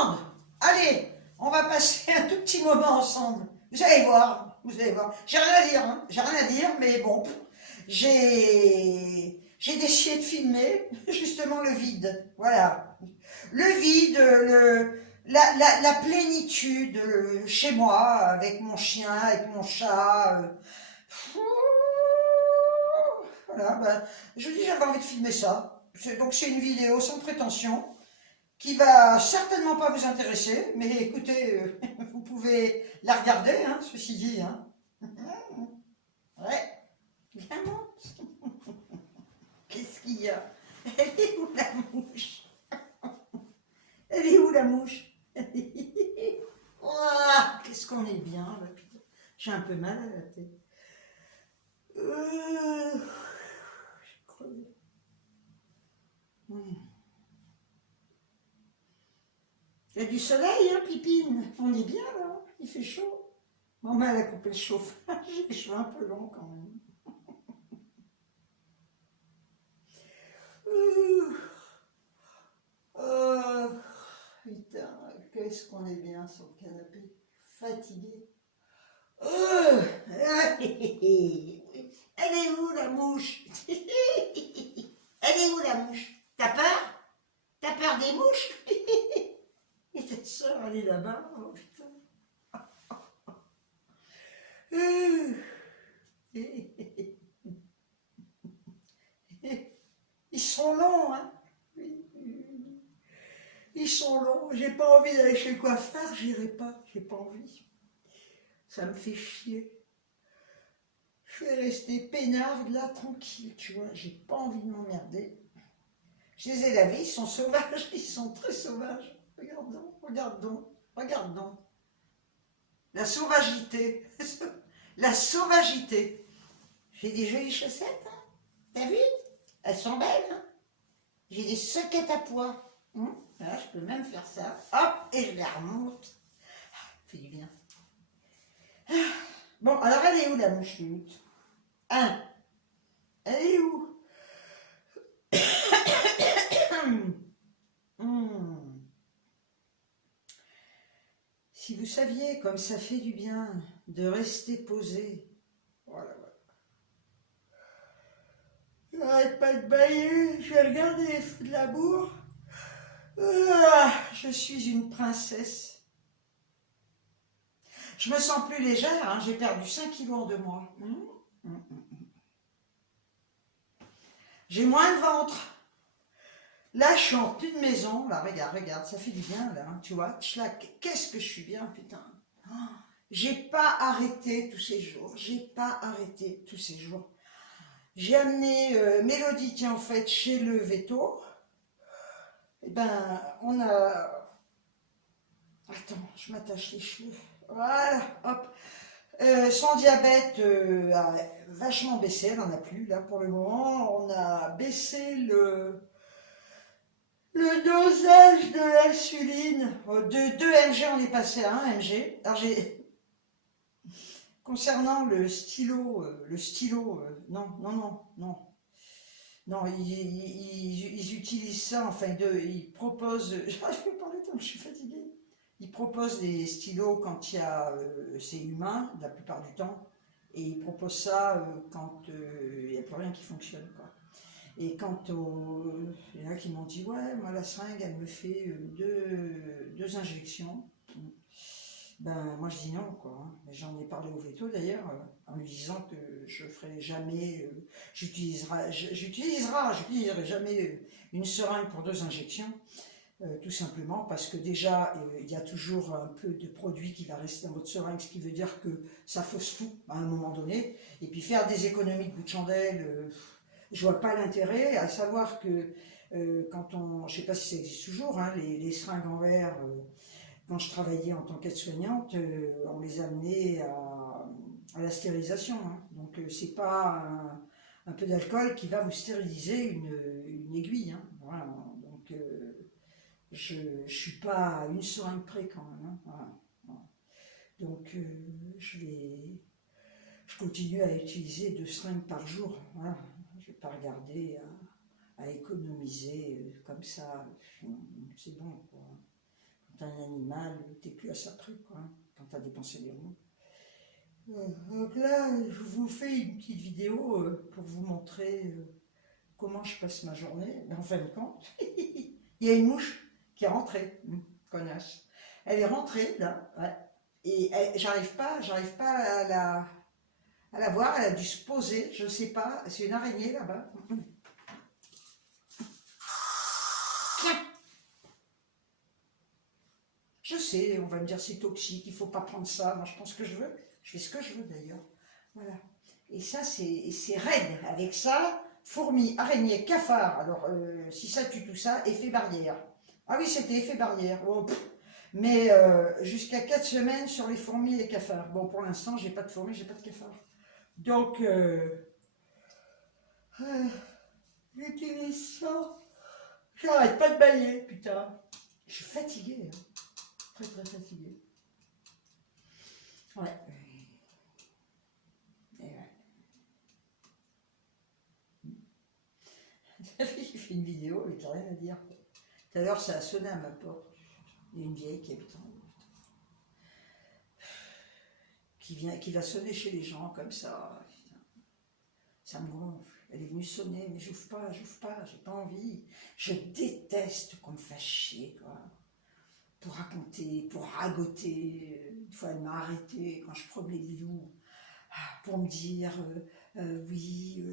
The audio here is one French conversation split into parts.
demande. Allez, on va passer un tout petit moment ensemble. Vous allez voir, vous allez voir. J'ai rien à dire, hein. J'ai rien à dire, mais bon, j'ai décidé de filmer justement le vide. Voilà, le vide, la plénitude chez moi, avec mon chien, avec mon chat. Voilà, ben, je vous dis, j'avais envie de filmer ça. Donc c'est une vidéo sans prétention qui va certainement pas vous intéresser, mais écoutez, vous pouvez la regarder, hein, ceci dit. Hein. Ouais, vraiment. Qu'est-ce qu'il y a? Elle est où la mouche? Elle est où la mouche? Ouah, qu'est-ce qu'on est bien là, putain. J'ai un peu mal à la tête. J'ai crevé. Il y a du soleil, hein, Pipine. On est bien là, il fait chaud. Maman, elle a coupé le chauffage, j'ai les cheveux un peu longs quand même. Oh, putain, qu'est-ce qu'on est bien sur le canapé. Fatigué. Oh, elle est où la mouche? Elle est où la mouche? T'as peur? T'as peur des mouches? Et ta soeur, elle est là-bas. Oh putain. Ils sont longs, hein. Ils sont longs. J'ai pas envie d'aller chez le coiffeur, j'irai pas. J'ai pas envie. Ça me fait chier. Je vais rester peinarde là, tranquille, tu vois. J'ai pas envie de m'emmerder. Je les ai lavés, ils sont sauvages. Ils sont très sauvages. Regarde donc, regarde donc, regarde donc. La sauvagité. La sauvagité. J'ai des jolies chaussettes, hein. T'as vu? Elles sont belles, hein. J'ai des soquettes à pois. Là, je peux même faire ça. Hop, et je les remonte. Ça fait du bien. Bon, alors elle est où la mouchoute? Hein? Elle est où? Si vous saviez comme ça fait du bien de rester posé. Voilà, voilà. J'arrête pas de bailler, je vais regarder les feux de l'amour. Je suis une princesse. Je me sens plus légère, hein, j'ai perdu 5 kilos en 2 mois. J'ai moins de ventre. Là, je suis en tenue de maison. Là, regarde, regarde, ça fait du bien, là. Hein, tu vois, qu'est-ce que je suis bien, putain. Oh, j'ai pas arrêté tous ces jours. J'ai pas arrêté tous ces jours. J'ai amené Mélodie, tiens, en fait, chez le veto. Eh ben, on a... Attends, je m'attache les cheveux. Voilà, hop. Son diabète a vachement baissé, elle n'en a plus, là, pour le moment. On a baissé le dosage de l'insuline. De 2 mg, on est passé à 1 mg. Alors, concernant le stylo, non, non, non, non. Non, ils utilisent ça, enfin, ils proposent, je vais parler tant que je suis fatiguée. Ils proposent des stylos quand il y a, c'est humain, la plupart du temps, et ils proposent ça quand il n'y a plus rien qui fonctionne, quoi. Et il y en a qui m'ont dit, ouais, moi la seringue, elle me fait 2 injections. Ben, moi je dis non, quoi. Hein. J'en ai parlé au veto d'ailleurs, en lui disant que je ferai jamais, j'utiliserai jamais une seringue pour 2 injections, tout simplement parce que déjà, il y a toujours un peu de produit qui va rester dans votre seringue, ce qui veut dire que ça fausse tout à un moment donné. Et puis faire des économies de bout de chandelle, je vois pas l'intérêt, à savoir que quand on, je sais pas si ça existe toujours, hein, les seringues en verre, quand je travaillais en tant qu'aide-soignante, on les amenait à la stérilisation. Hein. Donc c'est pas un peu d'alcool qui va vous stériliser une aiguille. Hein. Voilà. Donc je ne suis pas à une seringue près quand même. Hein. Voilà. Voilà. Donc je continue à utiliser 2 seringues par jour. Voilà. Je ne vais pas regarder à économiser comme ça. C'est bon, quoi. t'as un animal, t'es plus à ça près, quoi, quand t'as dépensé des ronds. Donc là, je vous fais une petite vidéo pour vous montrer comment je passe ma journée. Mais en fin de compte, il y a une mouche qui est rentrée, connasse. Elle est rentrée, là, ouais, et j'arrive pas à la voir, elle a dû se poser, je sais pas, c'est une araignée là-bas. Je sais, on va me dire c'est toxique, il faut pas prendre ça, moi je prends ce que je veux, je fais ce que je veux d'ailleurs. Voilà. Et ça c'est raide, avec ça, fourmis, araignées, cafards, alors si ça tue tout ça, effet barrière. Ah oui c'était effet barrière, oh, mais jusqu'à 4 semaines sur les fourmis et les cafards. Bon pour l'instant j'ai pas de fourmis, j'ai pas de cafards. Donc j'utilise ça, j'arrête pas de bailler, putain. Je suis fatiguée, hein. Très très fatiguée. Ouais. Et ouais. J'ai fait une vidéo, il n'y a rien à dire. Tout à l'heure, ça a sonné à ma porte. Il y a une vieille qui habite en haut. Qui va sonner chez les gens comme ça. Putain. Ça me gonfle. Elle est venue sonner, mais j'ouvre pas, j'ai pas envie. Je déteste qu'on me fasse chier, quoi. Pour raconter, pour ragoter. Une fois, elle m'a arrêté quand je promenais les loups. Pour me dire oui,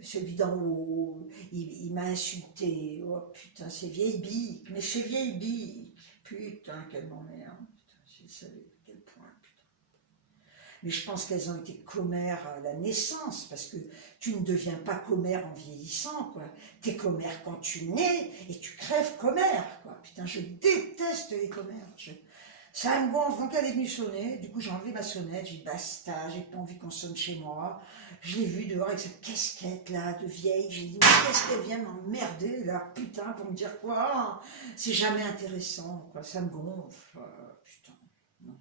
celui d'en haut, il m'a insulté. Oh putain, c'est vieille bique, mais c'est vieille bique. Putain, qu'elle m'emmerde. Putain, je savais à quel point, putain. Mais je pense qu'elles ont été commères à la naissance, parce que tu ne deviens pas commère en vieillissant, quoi. T'es commère quand tu nais et tu crèves commère, quoi. Putain, je déteste les commères. Ça me gonfle, donc elle est venue sonner, du coup j'ai enlevé ma sonnette, j'ai dit basta, j'ai pas envie qu'on sonne chez moi. Je l'ai vue dehors avec cette casquette là, de vieille, j'ai dit mais qu'est-ce qu'elle vient m'emmerder là, putain, pour me dire quoi? C'est jamais intéressant, quoi, ça me gonfle, putain. Non,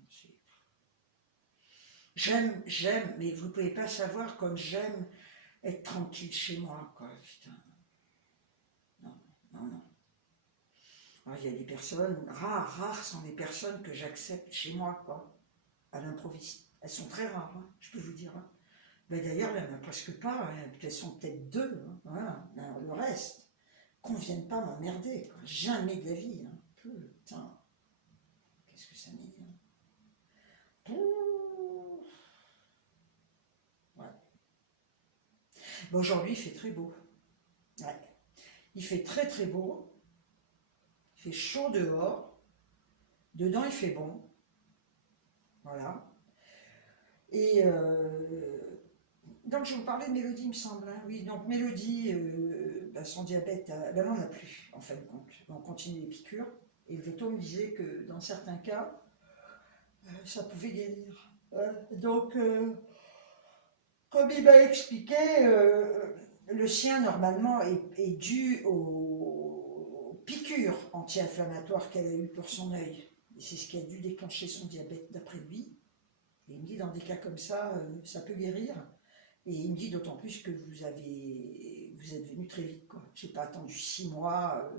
j'aime, mais vous pouvez pas savoir comme j'aime être tranquille chez moi, quoi, putain. Non, non, non. Alors, il y a des personnes, rares sont les personnes que j'accepte chez moi, quoi, à l'improviste. Elles sont très rares, hein, je peux vous dire. Hein. Ben, d'ailleurs, il n'y en a presque pas, hein. Elles sont peut-être deux, hein, voilà. Ben, le reste, qu'on ne vienne pas m'emmerder, quoi. Jamais de la vie. Hein. Putain, qu'est-ce que ça m'énerve. Ouais. Ben, aujourd'hui, il fait très beau. Ouais. Il fait très très beau. Il fait chaud dehors. Dedans, il fait bon. Voilà. Et donc je vous parlais de Mélodie, il me semble. Hein. Oui, donc Mélodie, son diabète, ben on n'a plus, en fin de compte. On continue les piqûres. Et le veto me disait que dans certains cas, ça pouvait guérir. Donc, comme il m'a expliqué, le sien, normalement, est dû aux piqûres anti-inflammatoires qu'elle a eues pour son œil. Et c'est ce qui a dû déclencher son diabète, d'après lui. Et il me dit, dans des cas comme ça peut guérir. Et il me dit d'autant plus que vous êtes venu très vite, quoi. J'ai pas attendu 6 mois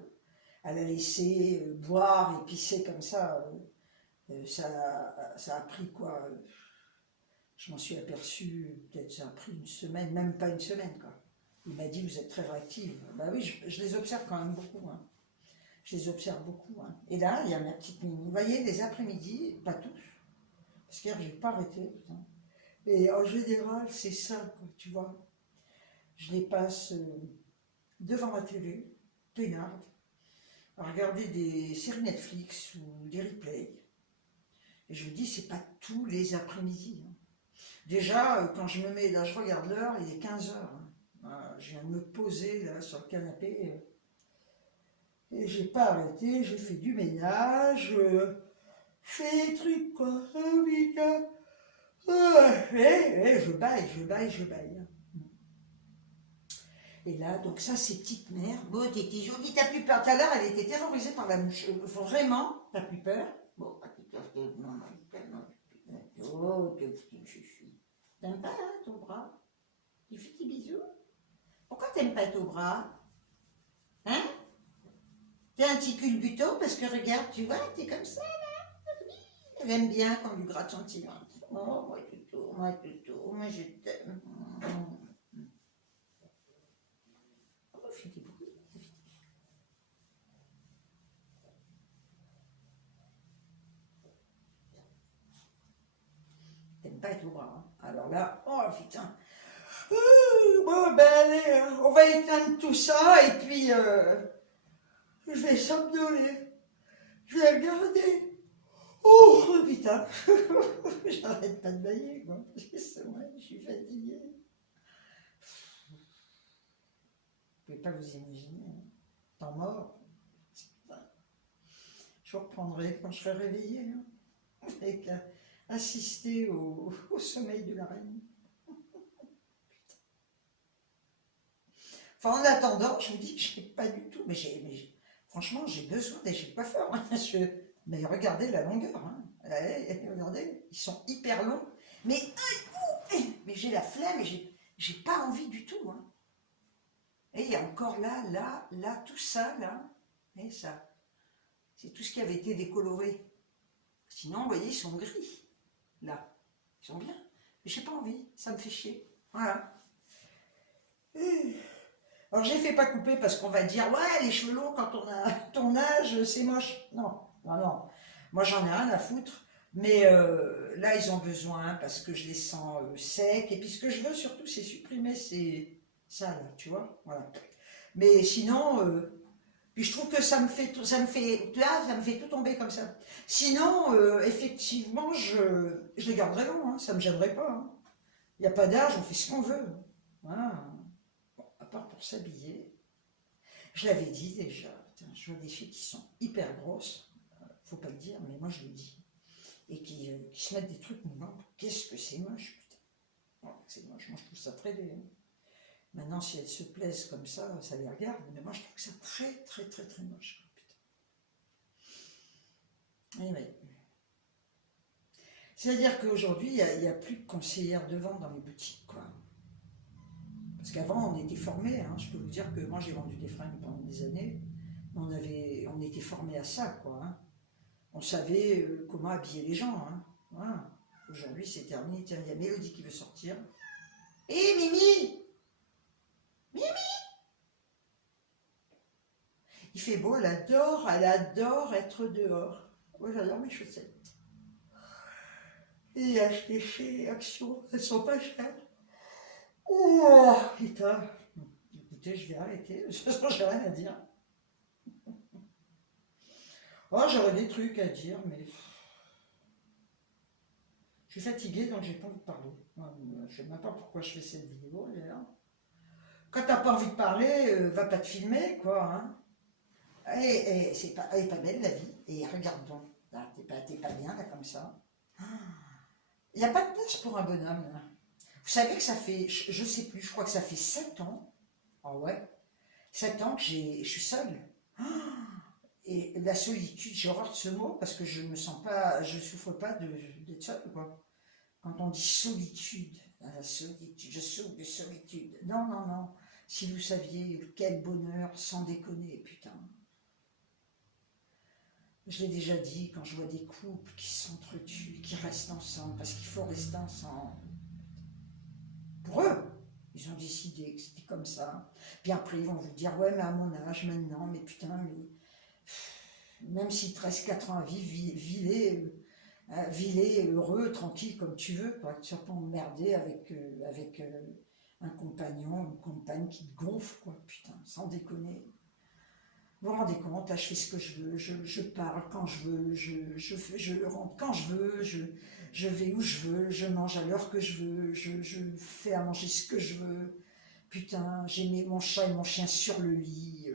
à la laisser boire et pisser comme ça. Ça a pris quoi je m'en suis aperçue, peut-être ça a pris une semaine, même pas une semaine, quoi. Il m'a dit, vous êtes très réactive. Bah oui, je les observe quand même beaucoup. Hein. Je les observe beaucoup. Hein. Et là, il y a ma petite Mimi. Vous voyez, les après-midi, pas tous. Parce qu'hier, j'ai pas arrêté, putain. Et en général, c'est ça, quoi, tu vois. Je les passe devant ma télé, peinarde, à regarder des séries Netflix ou des replays. Et je me dis, c'est pas tous les après-midi. Hein. Déjà, quand je me mets, là, je regarde l'heure, il est 15h. Hein. Voilà, je viens de me poser, là, sur le canapé. Et j'ai pas arrêté, j'ai fait du ménage. Je fais des trucs, quoi. Je baille. Et là, donc ça, c'est petite mère. Bon, t'étais jolie, t'as plus peur. Tout à l'heure, elle était terrorisée par la mouche. Vraiment, t'as plus peur? Bon, t'as plus peur. Non. Oh, quel petit chouchou. T'aimes pas, hein, ton bras? Tu fais des bisous? Pourquoi t'aimes pas ton bras? Hein? T'es un petit culbuto parce que regarde, tu vois, t'es comme ça. Elle aime bien quand on lui gratte son petit ventre. Oh, moi je t'aime. Oh, fais des bruits. T'aimes pas être au bras, hein. Alors là, oh putain. Bon, ben allez, on va éteindre tout ça et puis je vais somnoler. Je vais regarder. Oh putain. J'arrête pas de bailler, quoi. C'est vrai, je suis fatiguée. Vous pouvez pas vous imaginer. Hein. Temps mort. Je reprendrai quand je serai réveillée. Hein, avec assister au sommeil de la reine. Enfin, en attendant, je vous dis que je n'ai pas du tout. Mais, franchement, j'ai besoin d'aller chez le coiffeur. Hein, mais regardez la longueur. Hein. Regardez, ils sont hyper longs. Mais j'ai la flemme et j'ai pas envie du tout. Hein. Et il y a encore là, tout ça, là. Et ça. C'est tout ce qui avait été décoloré. Sinon, vous voyez, ils sont gris. Là. Ils sont bien. Mais j'ai pas envie. Ça me fait chier. Voilà. Alors, j'ai fait pas couper parce qu'on va dire, ouais, les cheveux longs quand on a ton âge, c'est moche. Non, non, non. Moi, j'en ai rien à foutre. Mais là, ils ont besoin parce que je les sens secs. Et puis, ce que je veux surtout, c'est supprimer ça, là, tu vois. Voilà. Mais sinon, puis je trouve que là, ça me fait tout tomber comme ça. Sinon, effectivement, je les garderai long, hein, ça me gênerait pas. Hein. Il n'y a pas d'âge, on fait ce qu'on veut. Voilà. Bon, à part pour s'habiller. Je l'avais dit déjà. Putain, je vois des filles qui sont hyper grosses, faut pas le dire, mais moi je le dis. Et qui se mettent des trucs moulants. Qu'est-ce que c'est moche, putain. Bon, c'est moche, moi je trouve ça très laid. Hein. Maintenant, si elles se plaisent comme ça les regarde, mais moi je trouve que c'est très, très, très, très moche. Putain. Anyway. C'est-à-dire qu'aujourd'hui, il n'y a plus de conseillères de vente dans les boutiques, quoi. Parce qu'avant, on était formés, hein. Je peux vous dire que moi j'ai vendu des fringues pendant des années, on était formés à ça, quoi. Hein. On savait comment habiller les gens. Hein. Voilà. Aujourd'hui, c'est terminé. Tiens, il y a Mélodie qui veut sortir. Hé, Mimi! Mimi! Il fait beau, elle adore être dehors. Moi, j'adore mes chaussettes. Et acheter chez Action, elles sont pas chères. Oh, putain. Écoutez, je vais arrêter. De toute façon, j'ai rien à dire. Oh, j'aurais des trucs à dire, mais je suis fatiguée, donc j'ai pas envie de parler. Je sais même pas pourquoi je fais cette vidéo, d'ailleurs. Quand t'as pas envie de parler, va pas te filmer, quoi. Hein. Et elle est pas belle, la vie. Et regarde donc. T'es pas bien, là, comme ça. Il n'y a pas de place pour un bonhomme, là. Vous savez que ça fait, je sais plus, je crois que ça fait 7 ans. Ah ouais, 7 ans que je suis seule. Et la solitude, j'ai horreur de ce mot parce que je me sens pas, je souffre pas d'être seule, quoi. Quand on dit solitude, la solitude, je souffre de solitude. Non, non, non. Si vous saviez quel bonheur, sans déconner, putain. Je l'ai déjà dit, quand je vois des couples qui s'entretuent, qui restent ensemble, parce qu'il faut rester ensemble. Pour eux, ils ont décidé que c'était comme ça. Puis après, ils vont vous dire, ouais, mais à mon âge, maintenant, mais putain, mais même s'il te reste 4 ans à vivre, vis-les heureux, tranquille, comme tu veux, quoi. Tu ne sois pas emmerdé avec un compagnon, une compagne qui te gonfle, quoi, putain, sans déconner. Vous vous rendez compte, là, je fais ce que je veux, je parle quand je veux, je rentre quand je veux, je vais où je veux, je mange à l'heure que je veux, je fais à manger ce que je veux. Putain, j'ai mis mon chat et mon chien sur le lit.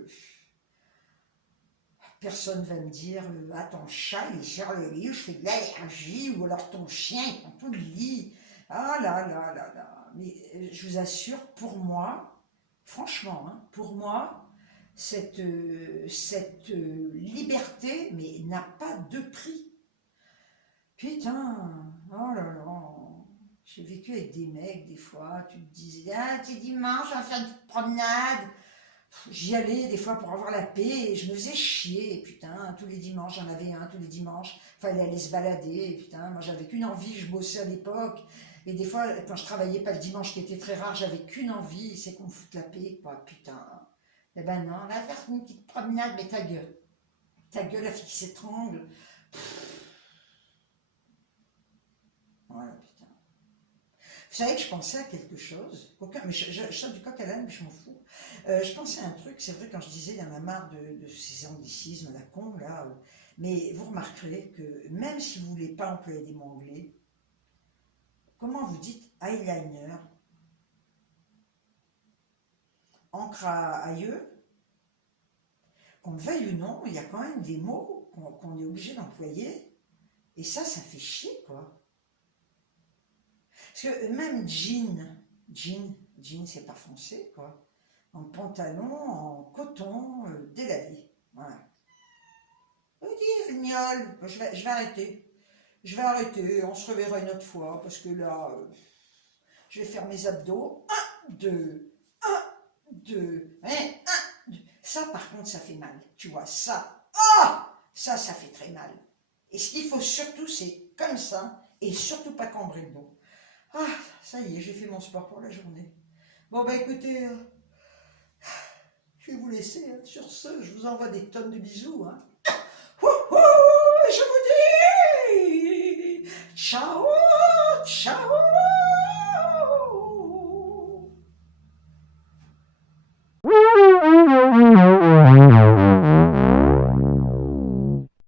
Personne va me dire, ah, ton chat il est sur le lit, je fais de l'allergie, ou alors ton chien il prend tout le lit. Ah là là là là. Mais je vous assure, pour moi, franchement, hein, pour moi, cette liberté, mais n'a pas de prix. Putain, oh là là. J'ai vécu avec des mecs, des fois, tu te disais, ah, c'est dimanche, on va faire une petite promenade. J'y allais des fois pour avoir la paix et je me faisais chier, et putain, tous les dimanches, j'en avais un, tous les dimanches, fallait aller se balader, et putain, moi j'avais qu'une envie, je bossais à l'époque, et des fois, quand je travaillais pas le dimanche, qui était très rare, j'avais qu'une envie, c'est qu'on me foute la paix, quoi, putain. Eh ben non, on va faire une petite promenade, mais ta gueule, la fille qui s'étrangle. Voilà, putain. Vous savez que je pensais à quelque chose, mais je sors du coq à l'âne, mais je m'en fous. Je pensais à un truc, c'est vrai, quand je disais, il y en a marre de ces anglicismes, la con, là, mais vous remarquerez que même si vous ne voulez pas employer des mots anglais, comment vous dites eyeliner, encre à yeux, qu'on le veuille ou non, il y a quand même des mots qu'on est obligé d'employer, et ça fait chier, quoi. Parce que même jean, c'est pas foncé, quoi. En pantalon, en coton, délavé. Voilà. Ok, génial, je vais arrêter. Je vais arrêter, on se reverra une autre fois, parce que là, je vais faire mes abdos. Un, deux, un, deux, hein, un, deux. Ça, par contre, ça fait mal. Tu vois, ça, ça fait très mal. Et ce qu'il faut surtout, c'est comme ça, et surtout pas cambrer le dos. Ah, ça y est, j'ai fait mon sport pour la journée. Bon, bah écoutez, je vais vous laisser. Hein. Sur ce, je vous envoie des tonnes de bisous. Hein. Wouhou, je vous dis ciao, ciao.